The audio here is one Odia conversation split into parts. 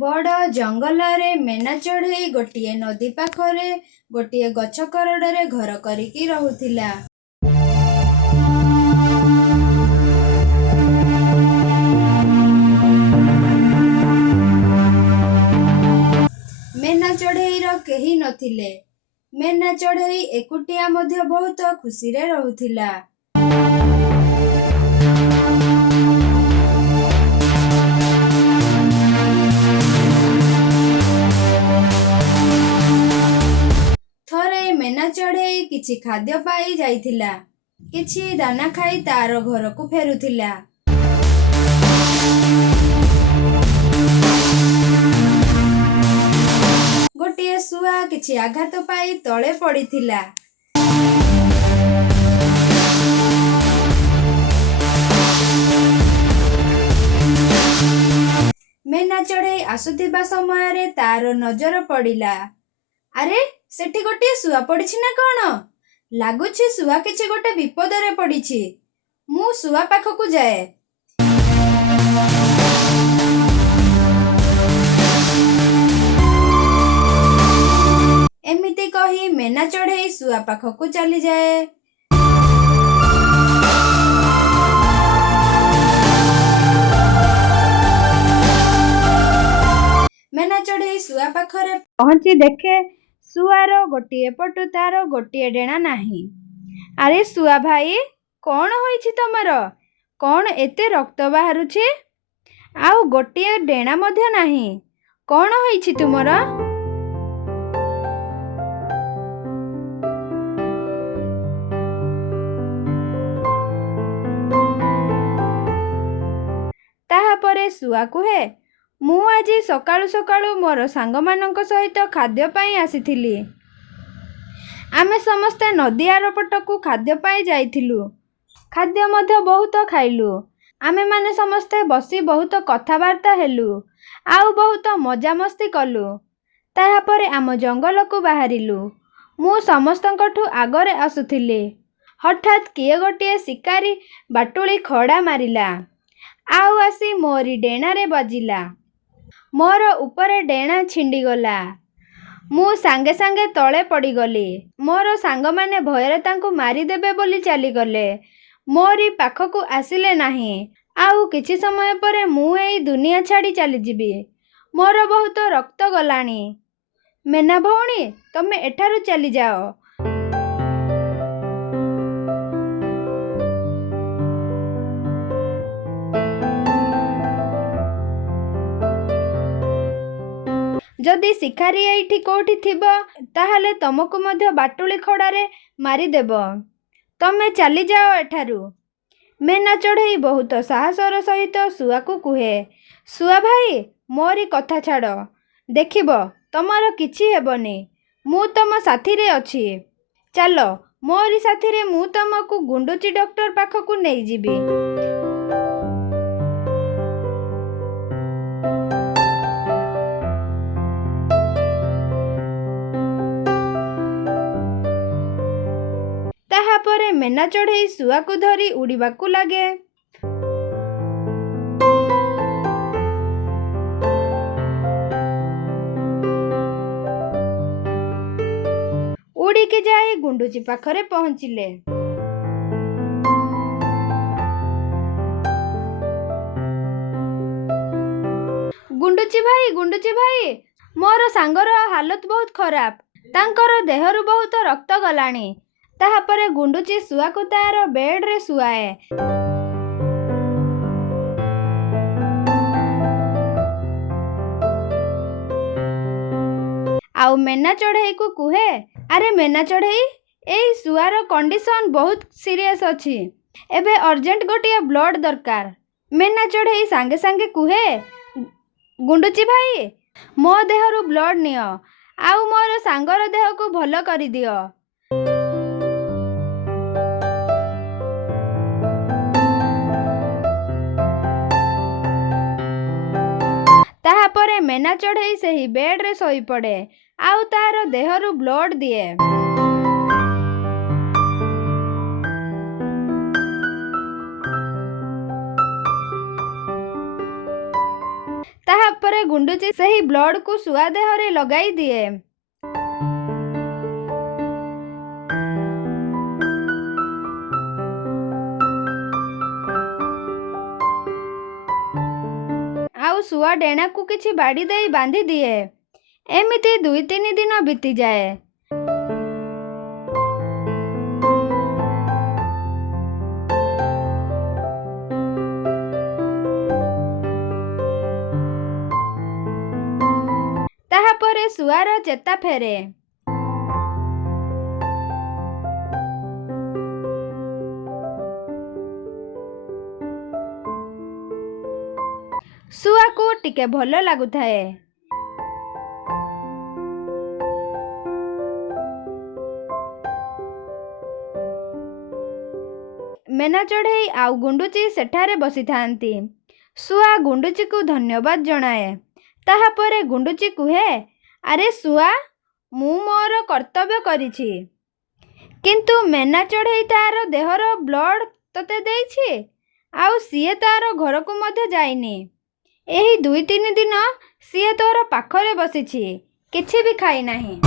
ବଡ଼ ଜଙ୍ଗଲରେ ମେନା ଚଢ଼େଇ ଗୋଟିଏ ନଦୀ ପାଖରେ ଗୋଟିଏ ଗଛ କରଡ଼ରେ ଘର କରିକି ରହୁଥିଲା। ମେନା ଚଢ଼େଇର କେହି ନଥିଲେ। ମେନା ଚଢ଼େଇ ଏକୁଟିଆ ମଧ୍ୟ ବହୁତ ଖୁସିରେ ରହୁଥିଲା। ଥରେ ମେନା ଚଢ଼େଇ କିଛି ଖାଦ୍ୟ ପାଇ ଯାଇଥିଲା। କିଛି ଦାନା ଖାଇ ତାର ଘରକୁ ଫେରୁଥିଲା। ଗୋଟିଏ ଶୁଆ କିଛି ଆଘାତ ପାଇ ତଳେ ପଡ଼ିଥିଲା। ମେନା ଚଢ଼େଇ ଆସୁଥିବା ସମୟରେ ତାର ନଜର ପଡ଼ିଲା। ଆରେ, ସେଠି ଗୋଟିଏ ଶୁଆ ପଡ଼ିଛି ନା କଣ? ଲାଗୁଛି ଶୁଆ କିଛି ଗୋଟେ ବିପଦରେ ପଡ଼ିଛି। ମୁଁ ଶୁଆ ପାଖକୁ ଯାଏ। ଏମିତି କହି ମେନା ଚଢ଼େଇ ଶୁଆ ପାଖକୁ ଚାଲିଯାଏ। ମେନା ଚଢ଼େଇ ଶୁଆ ପାଖରେ ପହଞ୍ଚି ଦେଖେ ଶୁଆର ଗୋଟିଏ ପଟୁ ତାର ଗୋଟିଏ ଡେଣା ନାହିଁ। ଆରେ ଶୁଆ ଭାଇ, କଣ ହୋଇଛି ତମର? କଣ ଏତେ ରକ୍ତ ବାହାରୁଛି? ଆଉ ଗୋଟିଏ ଡେଣା ମଧ୍ୟ ନାହିଁ। କଣ ହୋଇଛି ତୁମର? ତାହାପରେ ଶୁଆ କୁହେ, ମୁଁ ଆଜି ସକାଳୁ ସକାଳୁ ମୋର ସାଙ୍ଗମାନଙ୍କ ସହିତ ଖାଦ୍ୟ ପାଇଁ ଆସିଥିଲି। ଆମେ ସମସ୍ତେ ନଦୀ ଆରପଟକୁ ଖାଦ୍ୟ ପାଇଁ ଯାଇଥିଲୁ। ଖାଦ୍ୟ ମଧ୍ୟ ବହୁତ ଖାଇଲୁ। ଆମେମାନେ ସମସ୍ତେ ବସି ବହୁତ କଥାବାର୍ତ୍ତା ହେଲୁ ଆଉ ବହୁତ ମଜାମସ୍ତି କଲୁ। ତାହାପରେ ଆମ ଜଙ୍ଗଲକୁ ବାହାରିଲୁ। ମୁଁ ସମସ୍ତଙ୍କଠୁ ଆଗରେ ଆସୁଥିଲି। ହଠାତ୍ କିଏ ଗୋଟିଏ ଶିକାରୀ ବାଟୁଳି ଖଡ଼ା ମାରିଲା ଆଉ ଆସି ମୋରି ଡେଣାରେ ବାଜିଲା। ମୋର ଉପରେ ଡେଣା ଛିଣ୍ଡିଗଲା। ମୁଁ ସାଙ୍ଗେ ସାଙ୍ଗେ ତଳେ ପଡ଼ିଗଲି। ମୋର ସାଙ୍ଗମାନେ ଭୟରେ ତାଙ୍କୁ ମାରିଦେବେ ବୋଲି ଚାଲିଗଲେ। ମୋରି ପାଖକୁ ଆସିଲେ ନାହିଁ। ଆଉ କିଛି ସମୟ ପରେ ମୁଁ ଏଇ ଦୁନିଆ ଛାଡ଼ି ଚାଲିଯିବି। ମୋର ବହୁତ ରକ୍ତ ଗଲାଣି। ମେନା ଭଉଣୀ, ତମେ ଏଠାରୁ ଚାଲିଯାଅ। ଯଦି ଶିକାରୀ ଏଇଠି କୋଉଠି ଥିବ, ତାହେଲେ ତମକୁ ମଧ୍ୟ ବାଟୁଳି ଖଡ଼ାରେ ମାରିଦେବ। ତମେ ଚାଲିଯାଅ ଏଠାରୁ। ମେନା ଚଢ଼େଇ ବହୁତ ସାହସର ସହିତ ଶୁଆକୁ କୁହେ, ଶୁଆ ଭାଇ, ମୋରି କଥା ଛାଡ଼। ଦେଖିବ, ତମର କିଛି ହେବନି। ମୁଁ ତମ ସାଥିରେ ଅଛି। ଚାଲ, ମୋରି ସାଥିରେ ମୁଁ ତମକୁ ଗୁଣ୍ଡୁଚି ଡକ୍ଟର ପାଖକୁ ନେଇଯିବି। ତାହାପରେ ମେନା ଚଢ଼େଇ ଶୁଆକୁ ଧରି ଉଡ଼ିବାକୁ ଲାଗେ। ଉଡ଼ିକି ଯାଇ ଗୁଣ୍ଡୁଚି ପାଖରେ ପହଞ୍ଚିଲେ। ଗୁଣ୍ଡୁଚି ଭାଇ, ମୋର ସାଙ୍ଗର ହାଲତ ବହୁତ ଖରାପ। ତାଙ୍କର ଦେହରୁ ବହୁତ ରକ୍ତ ଗଲାଣି। ତାହାପରେ ଗୁଣ୍ଡୁଚି ଶୁଆକୁ ତାର ବେଡ୍ରେ ଶୁଆଏ। ଆଉ ମେନା ଚଢ଼େଇକୁ କୁହେ, ଆରେ ମେନା ଚଢ଼େଇ, ଏଇ ଶୁଆର କଣ୍ଡିସନ ବହୁତ ସିରିୟସ୍ ଅଛି। ଏବେ ଅର୍ଜେଣ୍ଟ ଗୋଟିଏ ବ୍ଲଡ୍ ଦରକାର। ମେନା ଚଢ଼େଇ ସାଙ୍ଗେ ସାଙ୍ଗେ କୁହେ, ଗୁଣ୍ଡୁଚି ଭାଇ, ମୋ ଦେହରୁ ବ୍ଲଡ୍ ନିଅ ଆଉ ମୋର ସାଙ୍ଗର ଦେହକୁ ଭଲ କରିଦିଅ। ତାହାପରେ ମେନା ଚଢ଼େଇ ସେହି ବେଡ୍ରେ ଶୋଇପଡ଼େ ଆଉ ତାର ଦେହରୁ ବ୍ଲଡ୍ ଦିଏ। ତାହାପରେ ଗୁଣ୍ଡୁଚି ସେହି ବ୍ଲଡକୁ ଶୁଆ ଦେହରେ ଲଗାଇ ଦିଏ। ଆଉ ଶୁଆ ଡେଣାକୁ କିଛି ବାଡ଼ି ଦେଇ ବାନ୍ଧି ଦିଏ। ଏମିତି 2-3 ଦିନ ବିତିଯାଏ। ତାହାପରେ ଶୁଆର ଚେତା ଫେରେ। ଶୁଆକୁ ଟିକେ ଭଲ ଲାଗୁଥାଏ। ମେନା ଚଢ଼େଇ ଆଉ ଗୁଣ୍ଡୁଚି ସେଠାରେ ବସିଥାନ୍ତି। ଶୁଆ ଗୁଣ୍ଡୁଚିକୁ ଧନ୍ୟବାଦ ଜଣାଏ। ତାହାପରେ ଗୁଣ୍ଡୁଚି କୁହେ, ଆରେ ଶୁଆ, ମୁଁ ମୋର କର୍ତ୍ତବ୍ୟ କରିଛି। କିନ୍ତୁ ମେନା ଚଢ଼େଇ ତାର ଦେହର ବ୍ଲଡ ତତେ ଦେଇଛି, ଆଉ ସିଏ ତାର ଘରକୁ ମଧ୍ୟ ଯାଇନି। ଏହି 2-3 ଦିନ ସିଏ ତୋର ପାଖରେ ବସିଛି, କିଛି ବି ଖାଇନାହିଁ।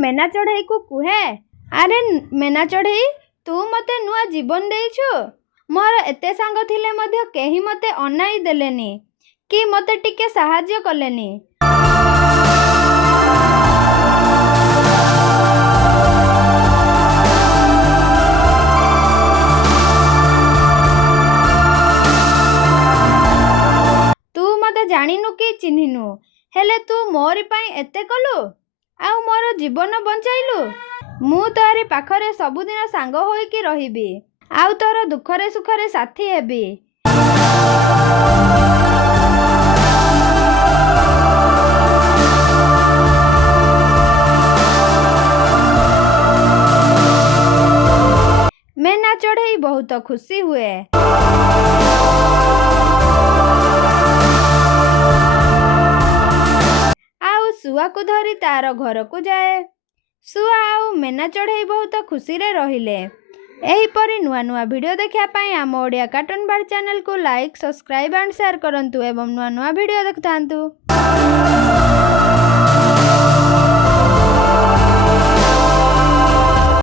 ମେନା ଚଢ଼େଇକୁ କୁହେ, ଆରେ ମେନା ଚଢ଼େଇ, ତୁ ମୋତେ ନୂଆ ଜୀବନ ଦେଇଛୁ। ମୋର ଏତେ ସାଙ୍ଗ ଥିଲେ ମଧ୍ୟ କେହି ମୋତେ ଅନାଇ ଦେଲେନି କି ମୋତେ ଟିକେ ସାହାଯ୍ୟ କଲେନି। ତୁ ମୋତେ ଜାଣିନୁ କି ଚିହ୍ନିନୁ, ହେଲେ ତୁ ମୋରି ପାଇଁ ଏତେ କଲୁ, ଆଉ ମୋର ଜୀବନ ବଞ୍ଚାଇଲୁ। ମୁଁ ତୋରି ପାଖରେ ସବୁଦିନ ସାଙ୍ଗ ହୋଇକି ରହିବି, ଆଉ ତୋର ଦୁଃଖରେ ସୁଖରେ ସାଥୀ ହେବି। ମେନା ଚଢ଼େଇ ବହୁତ ଖୁସି ହୁଏ। ଆଉ ଶୁଆକୁ ଧରି ତାର ଘରକୁ ଯାଏ। ଶୁଆ ଆଉ ମେନା ଚଢ଼େଇ ବହୁତ ଖୁସିରେ ରହିଲେ। ଏହିପରି ନୂଆ ନୂଆ ଭିଡ଼ିଓ ଦେଖିବା ପାଇଁ ଆମ ଓଡ଼ିଆ କାର୍ଟୁନ ବାର୍ଡ଼ ଚ୍ୟାନେଲକୁ ଲାଇକ୍, ସବସ୍କ୍ରାଇବ୍ ଆଣ୍ଡ ସେୟାର କରନ୍ତୁ ଏବଂ ନୂଆ ନୂଆ ଭିଡ଼ିଓ ଦେଖୁଥାନ୍ତୁ।